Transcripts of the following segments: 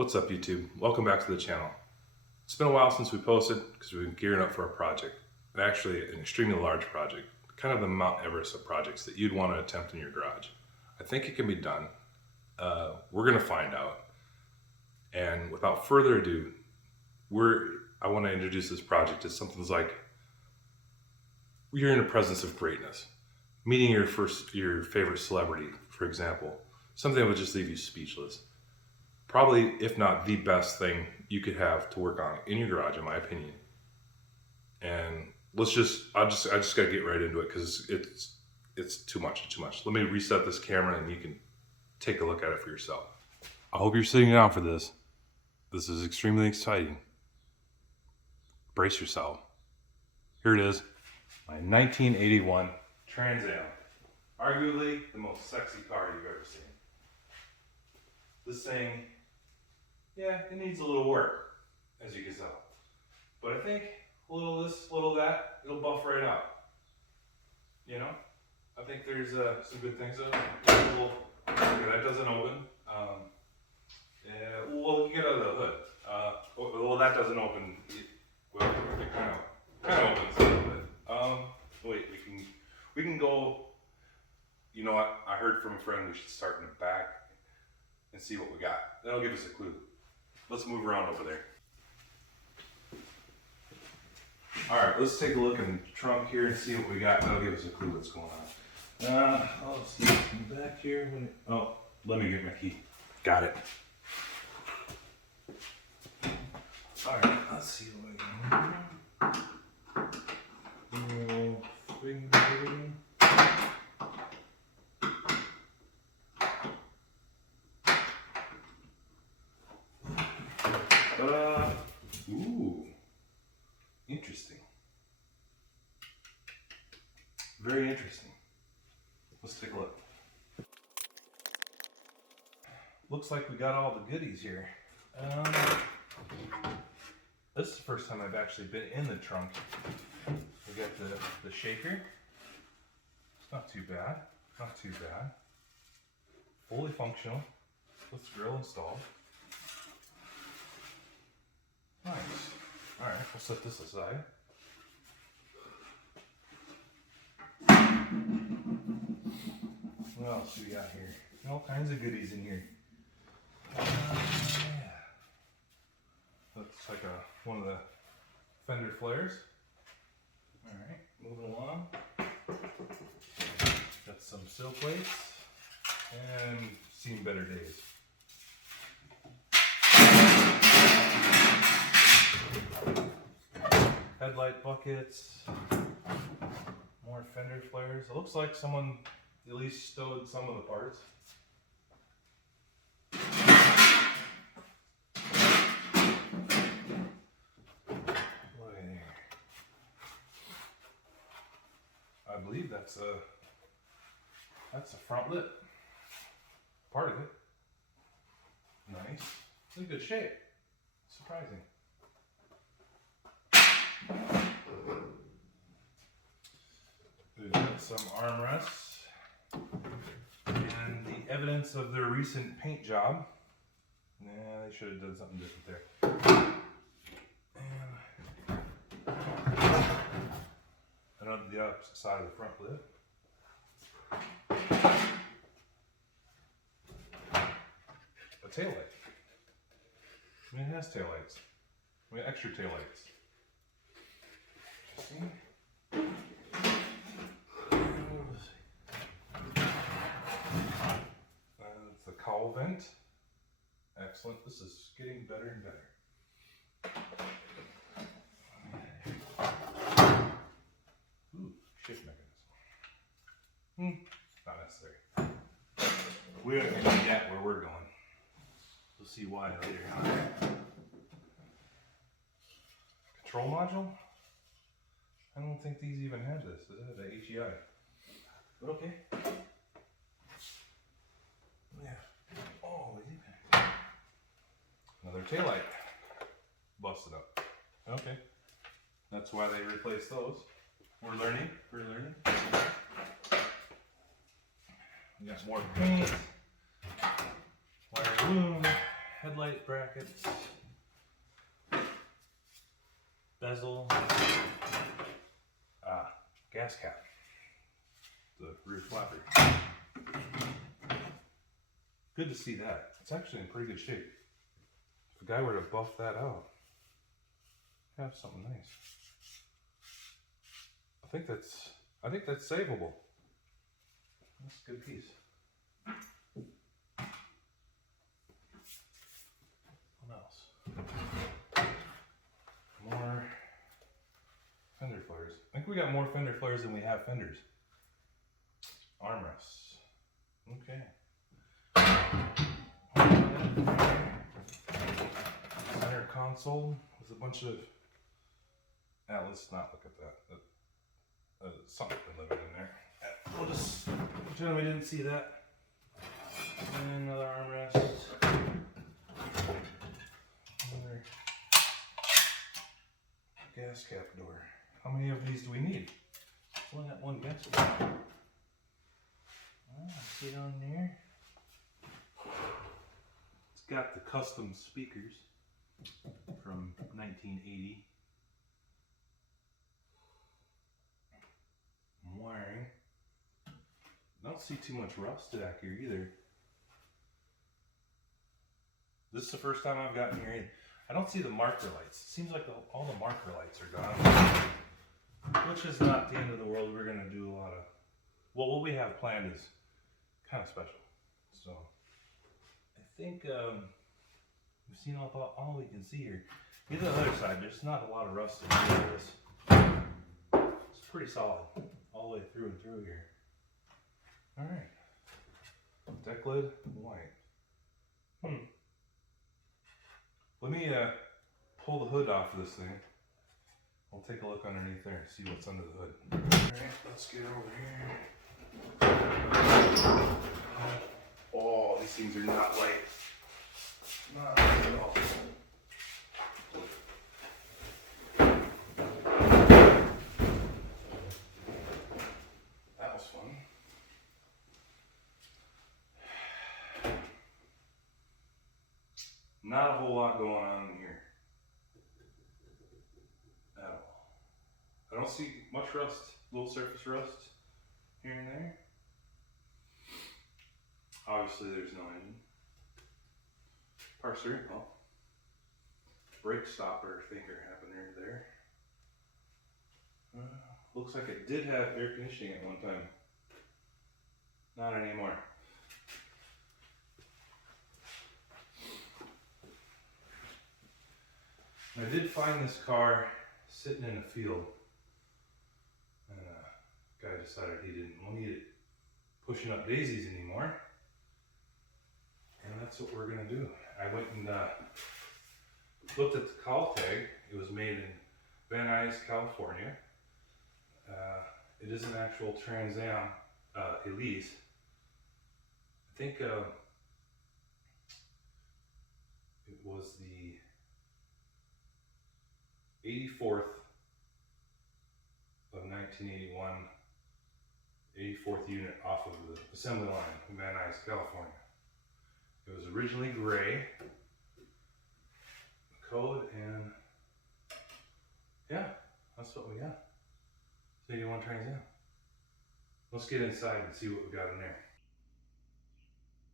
What's up, YouTube? Welcome back to the channel. It's been a while since we posted because we've been gearing up for a project, and actually an extremely large project, kind of the Mount Everest of projects that you'd want to attempt in your garage. I think it can be done. We're going to find out. And without further ado, I want to introduce this project as something like you're in the presence of greatness. Meeting your favorite celebrity, for example, something that would just leave you speechless. Probably, if not the best thing you could have to work on in your garage, in my opinion. And I just gotta get right into it because it's too much. Let me reset this camera and you can take a look at it for yourself. I hope you're sitting down for this. This is extremely exciting. Brace yourself. Here it is, my 1981 Trans Am. Arguably the most sexy car you've ever seen. This thing, yeah, it needs a little work, as you can tell. But I think a little this, a little that, it'll buff right out. You know? I think there's some good things. That doesn't open. Well, you get out of the hood. Well, that doesn't open. Well, it kind of opens a little bit. Wait, we can go. You know what? I heard from a friend we should start in the back and see what we got. That'll give us a clue. Let's move around over there. All right, let's take a look in the trunk here and see what we got. That'll give us a clue what's going on. Let's see what's in the back here. Oh, let me get my key. Got it. All right, let's see what we got. Ooh, interesting. Very interesting. Let's take a look. Looks like we got all the goodies here. This is the first time I've actually been in the trunk. We got the shaker. It's not too bad. Not too bad. Fully functional. With the grill installed. Nice. Alright, we'll set this aside. What else do we got here? All kinds of goodies in here. Yeah. Looks like one of the fender flares. Alright, moving along. Got some sill plates and seen better days. Headlight buckets, more fender flares. It looks like someone at least stowed some of the parts. Look at here. I believe that's a front lip. Part of it. Nice. It's in good shape. Surprising. We've got some armrests and the evidence of their recent paint job. Nah, they should have done something different there. And on the opposite side of the front lid. A taillight. I mean, it has taillights. I mean, extra taillights. Interesting. It's the cowl vent. Excellent. This is getting better and better. Ooh, shift mechanism. Not necessary. We don't even need that where we're going. We'll see why later. Control module? I don't think these even have this. This is the HEI. But okay. Yeah. Oh, another taillight busted up. Okay. That's why they replaced those. We're learning. We got more paint. Wire loom. Headlight bracket. brackets, bezel, gas cap, the rear flapper. Good to see that. It's actually in pretty good shape. If a guy were to buff that out, have something nice. I think that's savable. That's a good piece. What else? More fender flares. I think we got more fender flares than we have fenders. Armrests. Okay. Center console with a bunch of. Now let's not look at that. Something living in there. We'll just pretend we didn't see that. And another armrest. Another gas cap door. How many of these do we need? Only got one gas cap. Oh, see it on there. It's got the custom speakers from 1980. Wiring. I don't see too much rust back here either. This is the first time I've gotten here. I don't see the marker lights. It seems like all the marker lights are gone, which is not the end of the world. We're going to do a lot of, well, what we have planned is kind of special. So I think we've seen all we can see here. Get to the other side. There's not a lot of rust in this. It's pretty solid all the way through and through here. All right. Deck lid, white. Let me pull the hood off of this thing. We'll take a look underneath there and see what's under the hood. All right, let's get over here. Oh, these things are not light. Not light at all. That was fun. Not a whole lot going on in here at all. I don't see much rust, little surface rust here and there. Obviously there's no engine. Power steering pump. Brake stopper thinker happening there. Looks like it did have air conditioning at one time. Not anymore. I did find this car sitting in a field, and a guy decided he didn't need it pushing up daisies anymore, and that's what we're going to do. I went and looked at the call tag. It was made in Van Nuys, California. It is an actual Trans Am Elise. I think it was the 84th of 1981, 84th unit off of the assembly line in Van Nuys, California. It was originally gray, the code, and yeah, that's what we got. 81 Trans Am. Let's get inside and see what we got in there.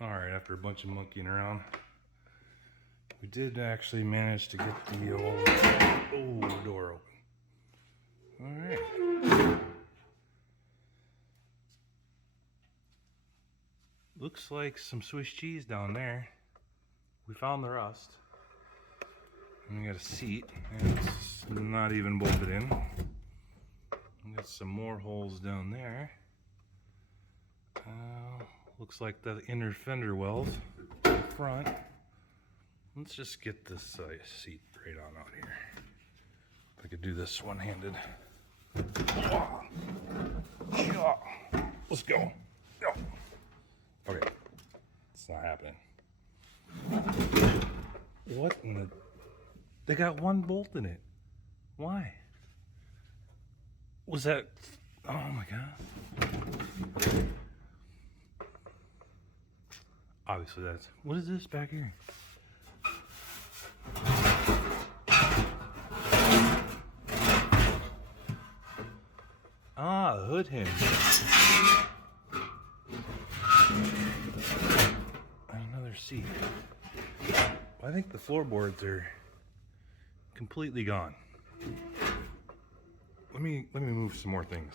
All right, after a bunch of monkeying around, we did actually manage to get the old door open. All right. Looks like some Swiss cheese down there. We found the rust. And we got a seat, and it's not even bolted in. We got some more holes down there. Looks like the inner fender wells in front. Let's just get this seat right on out here. If I could do this one-handed. Let's go. Okay, it's not happening. What in the... They got one bolt in it. Why? Was that... Oh my God. Obviously that's... What is this back here? hood hinge. And another seat. I think the floorboards are completely gone. Let me move some more things.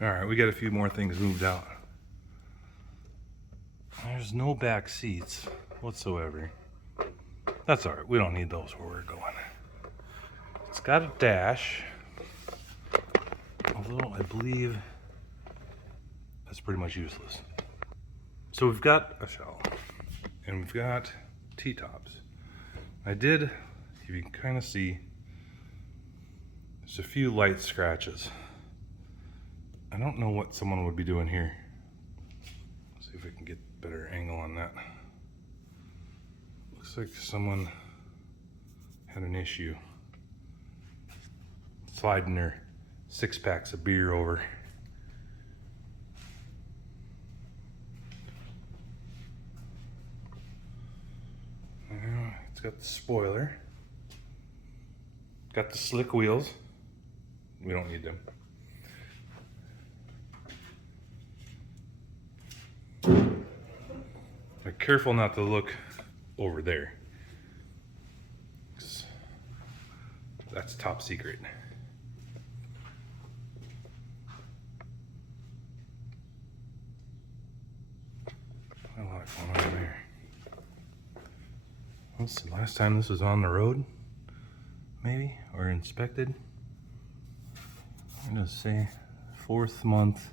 All right, we got a few more things moved out. There's no back seats whatsoever. That's all right. We don't need those where we're going. It's got a dash, although I believe that's pretty much useless. So we've got a shelf, and we've got T-tops. I did, you can kind of see, there's a few light scratches. I don't know what someone would be doing here. Let's see if we can get a better angle on that. Looks like someone had an issue sliding their 6-packs of beer over. It's got the spoiler. Got the slick wheels. We don't need them. Be careful not to look over there. That's top secret. A lot going on there. What's the last time this was on the road? Maybe? Or inspected? I'm gonna say 4th month.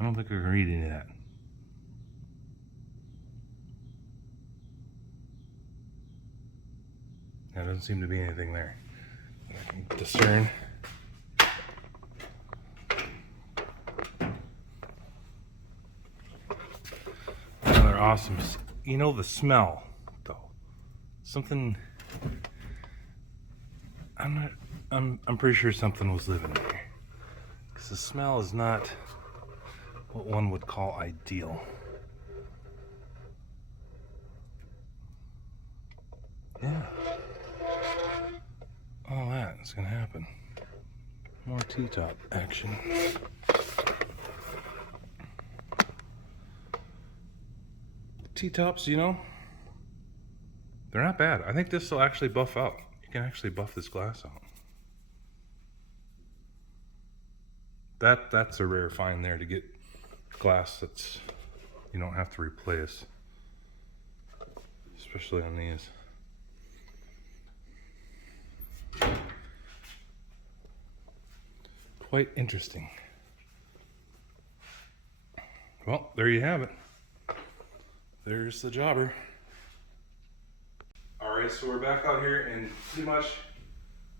I don't think we can read any of that. There doesn't seem to be anything there that I can discern. Another awesome, you know, the smell though. Something, I'm pretty sure something was living in here. Because the smell is not what one would call ideal. Yeah. All that is gonna happen. More T-top action. T-tops, you know, they're not bad. I think this will actually buff out. You can actually buff this glass out. That's a rare find there, to get glass that's you don't have to replace, especially on these. Quite interesting. Well, there you have it. There's the jobber. Alright, so we're back out here, and pretty much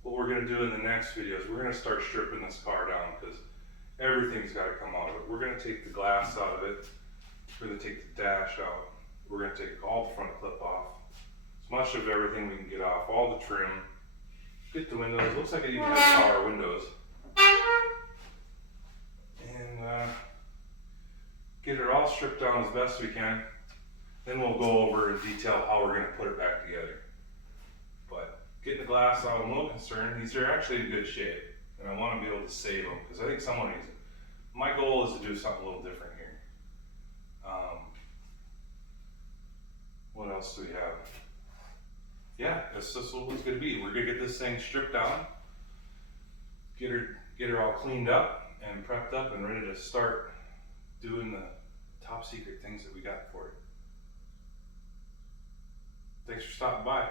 what we're going to do in the next video is we're going to start stripping this car down, because everything's got to come out of it. We're going to take the glass out of it. We're going to take the dash out. We're going to take all the front clip off. As much of everything we can get off. All the trim. Get the windows. Looks like it even has power windows. And get it all stripped down as best we can. Then we'll go over in detail how we're going to put it back together. But getting the glass out, I'm a little concerned. These are actually in good shape, and I want to be able to save them, because I think someone needs it. My goal is to do something a little different here. What else do we have? Yeah, that's what it's going to be. We're going to get this thing stripped down, get her all cleaned up and prepped up and ready to start doing the top secret things that we got for it. Thanks for stopping by.